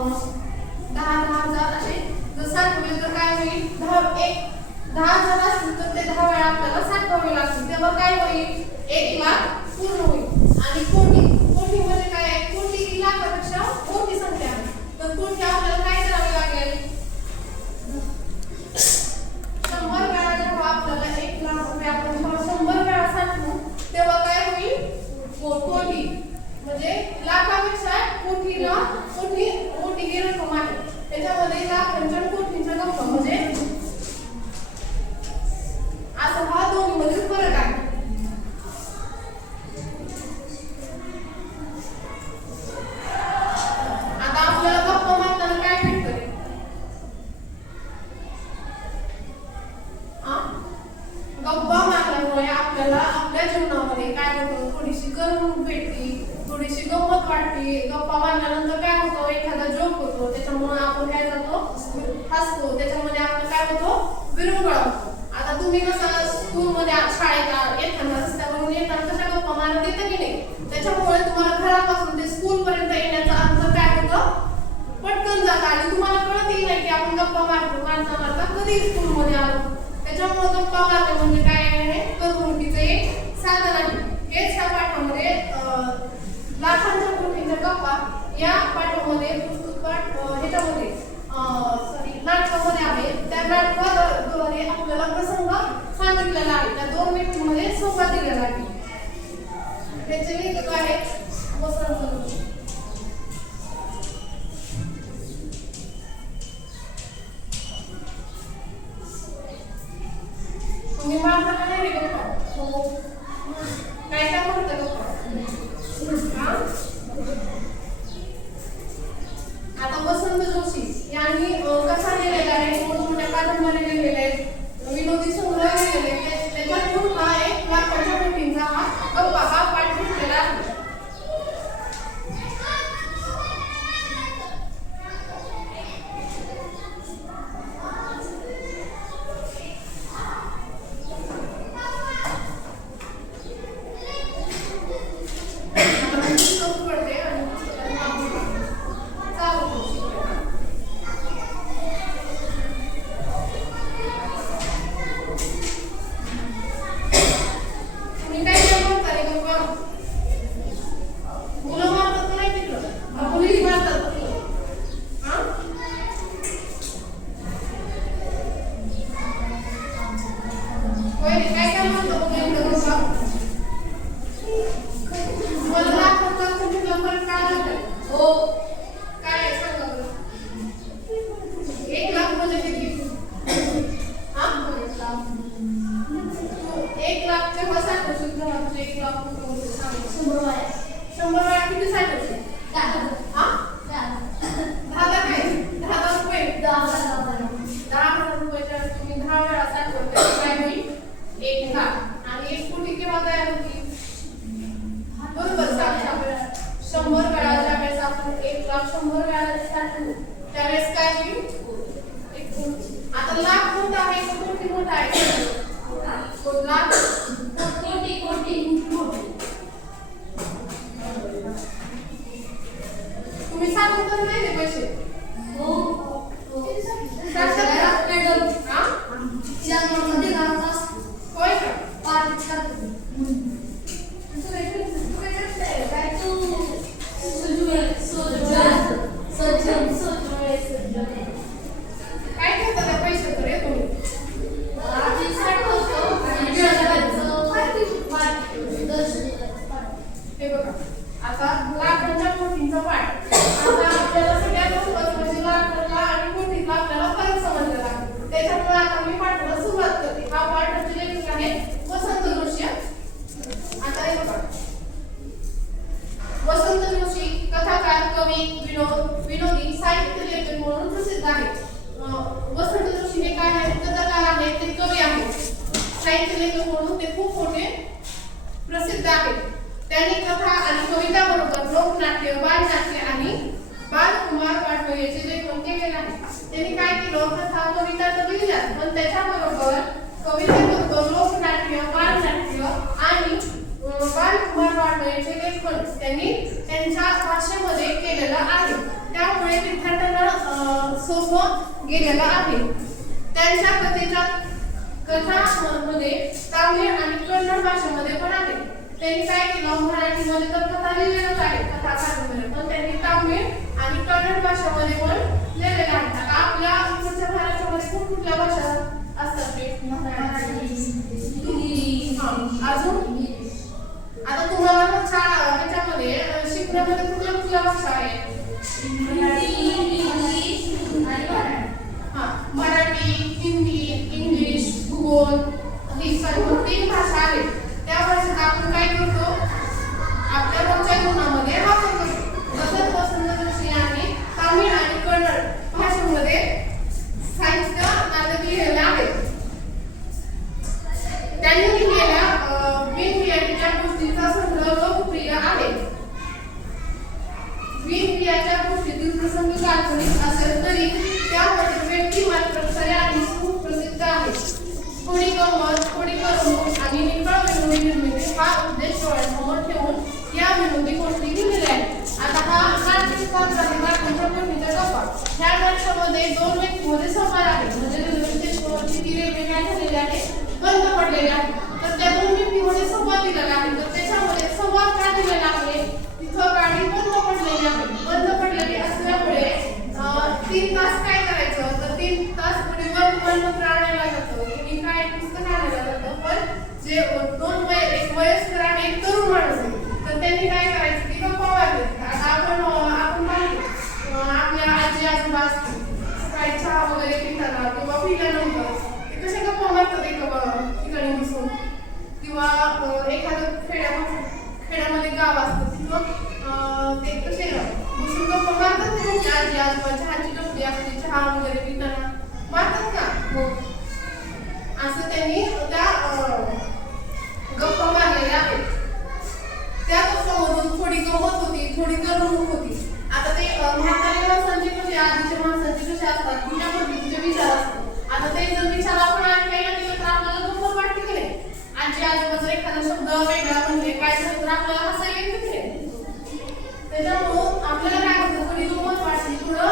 10,000 असे जर साठवले तर काय होईल 10,000 असतील तर ते 10 वेळा आपल्याला साठवावे लागतील तेव्हा काय होईल 1,00,000 पूर्ण होईल. आणि कोटी म्हणजे काय आहे कोटी ही लाखापेक्षा मोठी संख्या आहे तर कोटी आपल्याला काय करावे लागेल 100 वेळा जेव्हा आपल्याला 1,00,000 रुपये आपण जेव्हा 100 वेळा साठवू तेव्हा काय होईल कोटी म्हणजे लाखापेक्षा मोठी ही रक्कम आहे. त्याच्यामध्ये लाखांच्या कोटींच्या रक्कम म्हणजे असा हा दोन्हीमधील फरक आहे. आता आपल्याला गप्पा मारताना काय भेटतं गप्पा मारल्यामुळे आपल्याला आपल्या जीवनामध्ये काय होतं थोडीशी करमणूक भेटते थोडीशी गंमत वाटते. गप्पा मारल्यानंतर काय होतं एखादा जोक होतो त्याच्यामुळे आपण काय जातो हसतो त्याच्यामध्ये आपण काय होतो विरंगुळा होतो. आता तुम्ही कसं स्कूलमध्ये शाळेत येताना रस्त्यावरून येताना कशा गप्पा मारत येतं की नाही त्याच्यामुळे तुम्हाला घरापासून ते स्कूल पर्यंत येण्याचा अंतर काय होतं पटकन जातं आणि तुम्हाला कळतही नाही की आपण गप्पा मारता कधी स्कूलमध्ये आलो. त्याच्यामुळे गप्पा मारणे म्हणजे काय आहे करमणुकीचं एक साधन आहे. हेच ह्या पाठामध्ये लाखांच्या कोटींच्या गप्पा या पाठामध्ये पुस्तक पाठ ह्याच्यामध्ये नाटकामध्ये आहे. त्या नाटकाद्वारे आपल्याला प्रसंग सांगितलेला आहे त्या 2 व्यक्तींमध्ये संवाद दिलेला आहे. त्याचे लेखक आहेत वसंत जोशी. तुम्ही मारता नाही रे गप्पा हो काय काय म्हणता गप्पा आता वसंत जोशी यांनी कसा लिहिलेला आहे मोठमोठ्या कादंबऱ्या लिहिलेल्या आहेत विनोदी संग्रह लिहिलेले आहेत त्याच्यात पूर्ण 1,00,000 कोटींचा हा गप्पा हा पाठ घेतलेला आहे. विनोदी साहित्य लेखक म्हणून प्रसिद्ध आहेत. वसंत जोशी हे काय आहेत कथाकार आहेत ते कवी आहेत. साहित्य लेखक म्हणून ते खूप मोठे प्रसिद्ध आहेत. त्यांनी कथा आणि कविता बरोबर लोकनाट्य बालनाट्य आणि बालकुमार पाटोळे याचे लेखन केलेले आहे. त्यांनी काय केलं कथा कविता तर लिहिल्यात पण त्याच्याबरोबर कवितेबरोबर लोकनाट्य बालनाट्य आणि बालकुमार पाटोळे याचे लेखन त्यांनी त्यांच्या भाषेमध्ये केलेलं आहे. त्यामुळे विद्यार्थी सोपं गेलेलं आहे. त्यांच्या कथांमध्ये तामिळ आणि कन्नड भाषेमध्ये पण आहे. त्यांनी काय केलं, मराठीमध्ये तर कथा लिहिलेल्याच आहे, कथा कादंबऱ्या, पण त्यांनी तामिळ आणि कन्नड भाषेमध्ये पण लिहिलेल्या आहेत. आता आपल्या इकडच्या महाराष्ट्रामध्ये कुठल्या भाषा असतात ते? अजून आता तुम्हाला ह्याच्यामध्ये शिकण्यामध्ये कुठल्या भाषा आहेत? मराठी, हिंदी, इंग्लिश, भूगोल ही सर्व 3 भाषा आहेत. त्या भाषेचा आपण काय करतो, आपल्या रोजच्या जीवनामध्ये वापर करतो. तसंच वसंत जोशी यांनी तामिळ आणि कन्नड भाषेमध्ये साहित्य नाटक लिहिलेले आहेत. त्यांनी लिहिलेल्या बिनबियाच्या गोष्टींचा संग्रह लोकप्रिय आहे. बिनबियाच्या गोष्टीतील प्रसंग काल्पनिक असेल तरी त्यामधील व्यक्ती मात्र खऱ्या आणि सुप्रसिद्ध आहेत. थोडी गंमत, थोडी करमणूक आणि निव्वळ विनोदी निर्मिती हा उद्देश डोळ्यासमोर ठेवून या विनोदी गोष्टी लिहिलेल्या आहेत. आता हा गप्पा ह्या नाटकामध्ये 2 व्यक्तींमध्ये संवाद आहे. म्हणजे रेल्वे स्टेशनवरची ती रेल्वे काय झालेली आहे, बंद पडलेली आहे. तर त्या 2 व्यक्तींमध्ये संवाद दिलेला आहे. तर त्याच्यामध्ये संवाद काय दिलेला आहे, तिथं गाडी बंद पडलेली आहे. बंद पडलेली असल्यामुळे 3 तास काय करायचं, तर 3 तास वर्तमानपत्र आणायला जातं, की काय पुस्तक आणायला जातं. पण जे एक वयस्कर आणि एक तरुण माणूस आहे, तर त्यांनी काय करायचं की गप्पा मारले. आता आपण आपल्या आजी आजोबा काही चहा वगैरे पिताना किंवा पिल्यानंतर ते कसे गप्पा मारतात एका ठिकाणी बसून, किंवा एखादं खेड्यामध्ये गाव असतं तिथं ते कसे बसून गप्पा मारतात. ते आजी आजोबा चहाची टपरी असते, चहा वगैरे पिताना मारतात का? हो. असं त्यांनी त्या गप्पा मारलेल्या आहेत. त्या गप्पामधून थोडी गंमत होती, थोडी करमणूक होती. आता ते म्हाताऱ्या माणसांचे कसे, आधीच्या माणसांचे कसे असतात, जुन्या पद्धतीचे विचार असतात. आता ते जर विचार आपण ऐकायला गेलं तर आपल्याला गंमत वाटते की नाही? आजी आजोबा जर एखादा शब्द वेगळा म्हणजे काय झालं तर आपल्याला हसायला येतं की नाही? त्याच्यामुळं आपल्याला काय होतं, थोडी गंमत वाटते, थोडं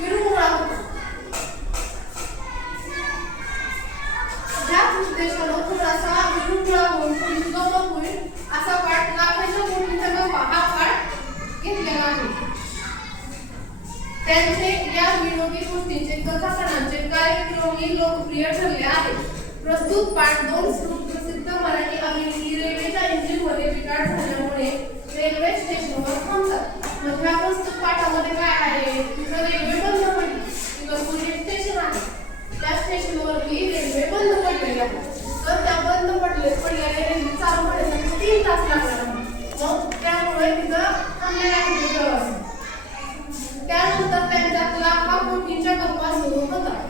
विरंगुळा होतो. ज्याच उद्देशानं थोडासा विरंगुळा होऊन थोडीशी गंमत होईल असा पाठ लाखाच्या कोटींचा गप्पा हा पाठ घेतलेला आहे. त्यांचे या विनोदी गोष्टींचे कथाकथनांचे कार्यक्रमही लोकप्रिय ठरले आहेत. प्रस्तुत पाठ 2 सुप्रसिद्ध मराठी अभिनेत्री रेल्वेच्या इंजिनमध्ये बिघाड झाल्यामुळे रेल्वे स्टेशनवर थांबतात. मग ह्या प्रस्तुत पाठामध्ये काय आहे, तिथं रेल्वे बंद पडली. तिथं स्टेशन आहे, त्या स्टेशनवरती रेल्वे बंद पडलेली आहे. तर त्या बंद पडलेल्या रेल्वे चालू होण्यासाठी 3 तास लागणार. मग त्यामुळे तिथं थांबलेला आहे प्रवास. त्यानंतर त्यांच्यात लाखा कोटींच्या गप्पा सुरू होतात.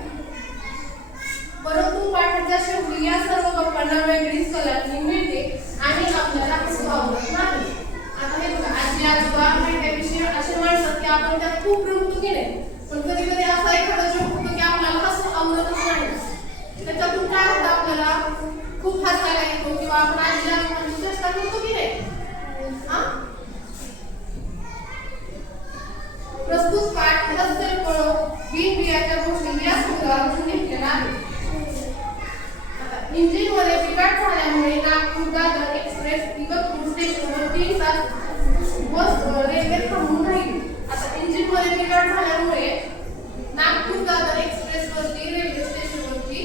परंतु पाठाच्या शेवटी या सर्व गप्पांना वेगळीच कलाटणी मिळते आणि आपल्याला हसू आवडत नाही. आता हे बघा, आजी आजोबा भेटण्याविषयी असे म्हणतात की आपण त्यात खूप रमतो की नाही, पण कधी कधी असा एखादा जोक होतो की आपल्याला हसू आवडतच नाही. त्याच्यातून काय होतं, आपल्याला खूप हसायला येतो किंवा आपण आजी आजोबांची चेष्टा करतो की नाही. प्रस्तुत पाठ बिनबियाच्या गोष्टी या संग्रहातून घेतलेला आहे. इंजिनमध्ये बिघाड झाल्यामुळे नागपूर दादर एक्सप्रेस इगतपूर स्टेशनवर 3 तास रेल्वे थांबून राहिली. आता इंजिनमध्ये बिघाड झाल्यामुळे नागपूर दादर एक्सप्रेसवरती रेल्वे स्टेशनवरती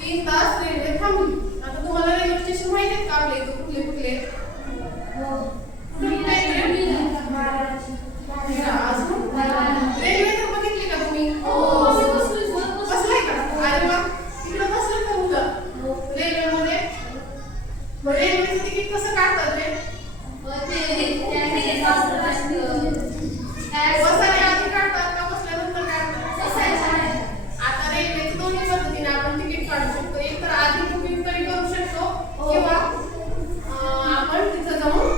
3 तास रेल्वे थांबली. आता तुम्हाला रेल्वे स्टेशन माहिती आहेत का आपल्या इथं कुठले कुठले? रेल्वे तर बघितली का तुम्ही? बसलाय का? अरे वा, तिकडे बसलं का मुलं रेल्वेमध्ये? रेल्वेचं तिकीट कसं काढतात रे? बसायला आधी काढतात का बसल्यानंतर काढतात? आता रेल्वेचं दोन्ही पद्धतीने आपण तिकीट काढू शकतो. एक तर आधी बुकिंग तरी करू शकतो किंवा आपण तिथं जाऊन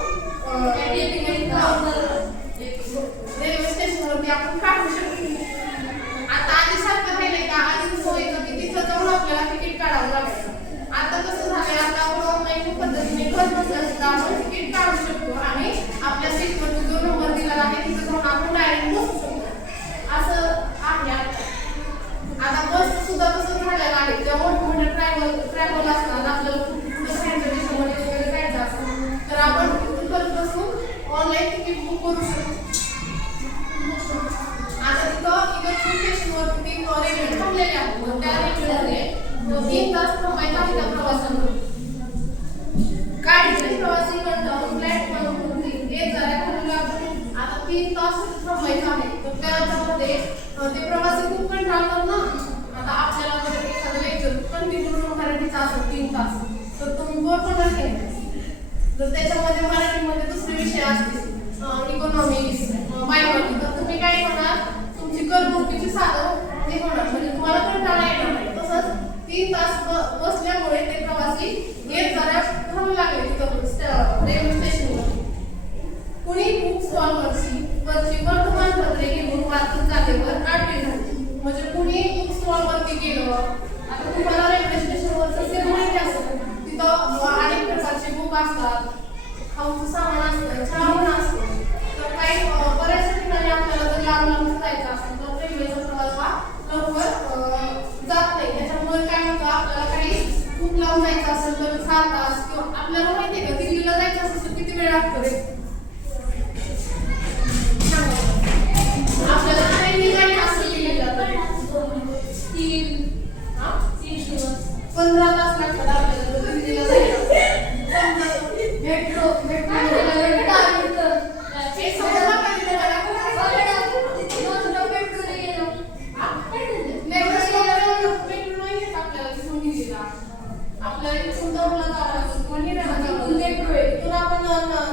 रेल्वे स्टेशनवरती आपण काढू शकतो. आता आधी सारखं राहिलंय का? आधी सोय की तिथं जाऊन आपल्याला तिकीट काढावं लागायचं. आता कसं झालंय, आता आपण ऑनलाईन पद्धतीने घर बसल्या सुद्धा आपण तिकीट काढू शकतो आणि आपल्या सीटवरती जो नंबर दिलेला आहे तिथं जाऊन आपण डायरेक्ट बसू शकतो. असं आहे. थांबलेले आहे. मग त्या रेल्वेमध्ये 3 तास थांबायचं आहे त्या प्रवासामध्ये. गाडीचे प्रवासी कंटाळून प्लॅटफॉर्मवरती हे जरा खाली लागून आता 3 तास थांबायचं आहे. तर त्याच्यामध्ये ते प्रवासी खूप कंटाळतात ना. आता आपल्याला जर एखादं लेक्चर कंटिन्यू मराठीचा असेल 3 तास तर तुम्ही बोर होणार नाही. जर त्याच्यामध्ये मराठीमध्ये दुसरे विषय असतील इकॉनॉमिक्स बायोलॉजी तर तुम्ही काय होणार तुमची करमणुकीची साधन हे होणार म्हणजे तुम्हाला कंटाळा येणार नाही. तसंच 3 तास बसल्यामुळे ते प्रवासी एक जरा थांबू लागले तिथं रेल्वे स्टेशनवर. कुणी बुक स्टॉलवरची वर्तमानपत्रे घेऊन वाचत जागेवर आडवे झाले. म्हणजे कुणी बुक स्टॉलवरती गेलं. आता तुम्हाला रेल्वे स्टेशनवरचं ते माहिती असेल तिथं अनेक प्रकारचे बुक असतात, खाऊचं सामान असतं, चहा असतं. तर काही बऱ्याचशा ठिकाणी आपल्याला जर लांब जायचं असेल तर रेल्वेचा प्रवास हा लवकर जात नाही. त्याच्यामुळे काय होतं आपल्याला काही खूप लांब जायचं असेल तर 7 तास किंवा आपल्याला माहिती आहे का दिल्लीला जायचं असेल तर किती वेळ लागतो रे? आपल्याला ट्रेनने जायचं असेल दिल्लीला तर 15 तास लागतात आपल्याला दिल्लीला जायचं. आपल्याला इथून दौडला जावं लागतं किंवा निराला मेट्रो आहे तिथून आपण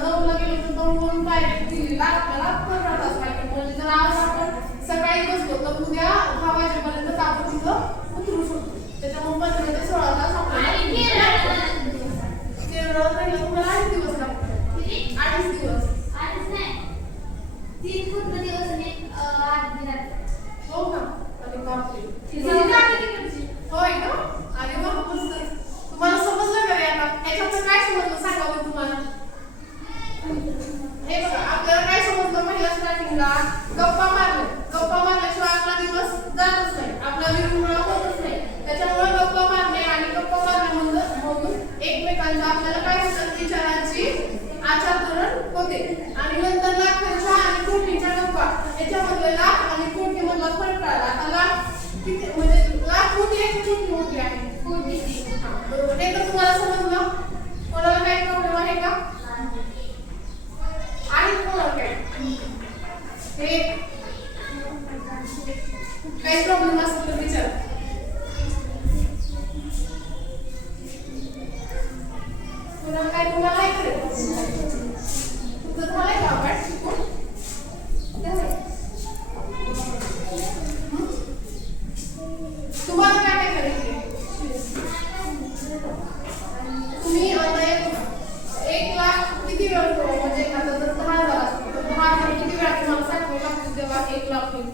दौडला गेलो तर दौडून डायरेक्ट दिल्लीला आपल्याला 15 तास लागतात. म्हणजे जर आज आपण सकाळी बसलो तर उद्या 10 वाजेपर्यंत आपण तिथं उतरू शकतो. त्याच्यामुळे 15 ते 16 तास आपल्याला केरळला जायला तुम्हाला 8 दिवस लागतात. 8 दिवस 3 पूर्ण दिवस आणि 8 दिवस. हो का? अरे बापरे होय का? अरे वा मस्त. तुम्हाला समजलं का रे आता याच्यातून काय समजलं सांगा बरं तुम्हाला. हे बघा आपल्याला काय समजलं पहिल्या स्टार्टिंगला गप्पा मारल्याशिवाय आपला दिवस जातच नाही, आपला विरंगुळा होतच नाही. त्याच्यामुळे गप्पा मारणे आणि गप्पा मारण्यामधून एकमेकांच्या आपल्याला काय होतं विचारांची आचार-धोरण होते. आणि नंतर लाखांच्या आणि कोटींच्या गप्पा याच्यामधले लाख आणि कोटी मधला फरक कळला. आता लाख किती म्हणजे लाख मोठी आहे की कोटी मोठी आहे? बरोबर. हे तर तुम्हाला समजलं. कोणाला काही प्रॉब्लेम आहे का? आणि कोणाला काय हे काही प्रॉब्लेम असेल तर विचार. कोणाला काय तुम्हाला आहे का तुमचं झालंय का पाठ शिकून? तुम्हाला काय काय करायचं? तुम्ही आता 1 लाख किती वेळ म्हणजे आता जर 10,000 असतो तर 10,000 किती वेळा तुम्हाला साठवू लागतो तेव्हा 1 लाख होईल?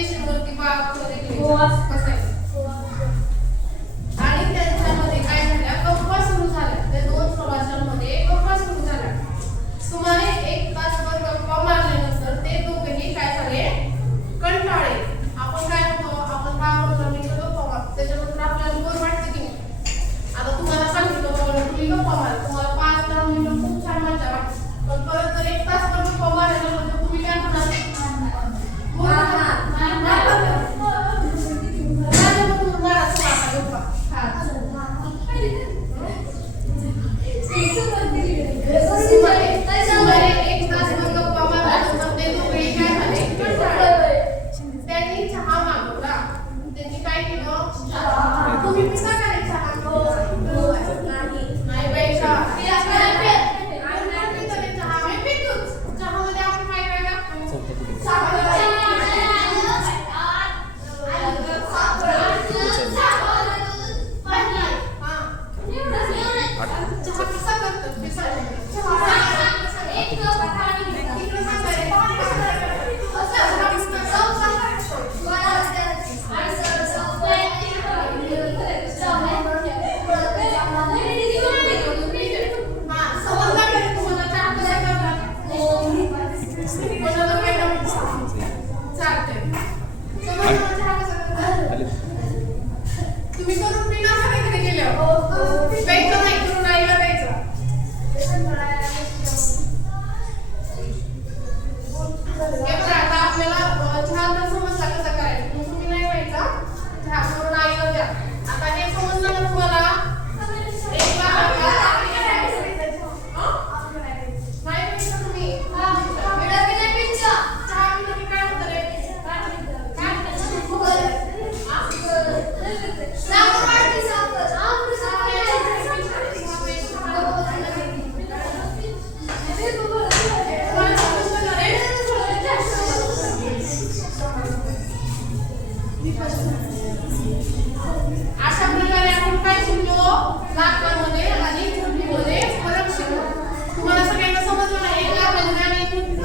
रेषेवरती बाग हो. बसायचं. आणि त्यांच्यामध्ये काय झाल्या गप्पा सुरू झाल्या. त्या दोन प्रवाशांमध्ये गप्पा सुरू झाल्या. सुमारे 1 तासभर गप्पा मारल्यानंतर ते दोघेही काय झाले कंटाळले. आपण काय म्हणतो आपण 10-15 मिनिटं गप्पा मारतो त्याच्यानंतर आपल्याला बोर वाटते की नाही. आता तुम्हाला सांगितलं बाबा तुम्ही गप्पा मारा तुम्हाला 5-10 मिनिटं खूप छान मजा वाटते. पण परत जर 1 तासभर गप्पा मारल्यानंतर तुम्ही काय म्हणणार बोर त्यांनी चहा मागवला. त्यांनी काय केलं तुम्ही पिता का रे चहा? नाही बाई चहा आम्ही पितोच. चहामध्ये आपण काय काय टाकतो चहा कसा करतात तुम्ही करून पिणार का नाही घरी गेल्यावर? प्यायचं नाही करून आईला द्यायचं. हे बघा आता आपल्याला चहा समजला कसा करायचा. मग तुम्ही नाही प्यायचा चहा करून आईला द्या. आता हे समजलं ना तुम्हाला एक नाही प्यायचं तुम्ही चहा पिलं की काय होतं रे अशा प्रकारे आपण काय शिकलो लाकडामध्ये आणि चुलीमध्ये फरक शिकलो. तुम्हाला सगळ्यांना समजलं ना एक लाकडाचं आणि एक चुलीचं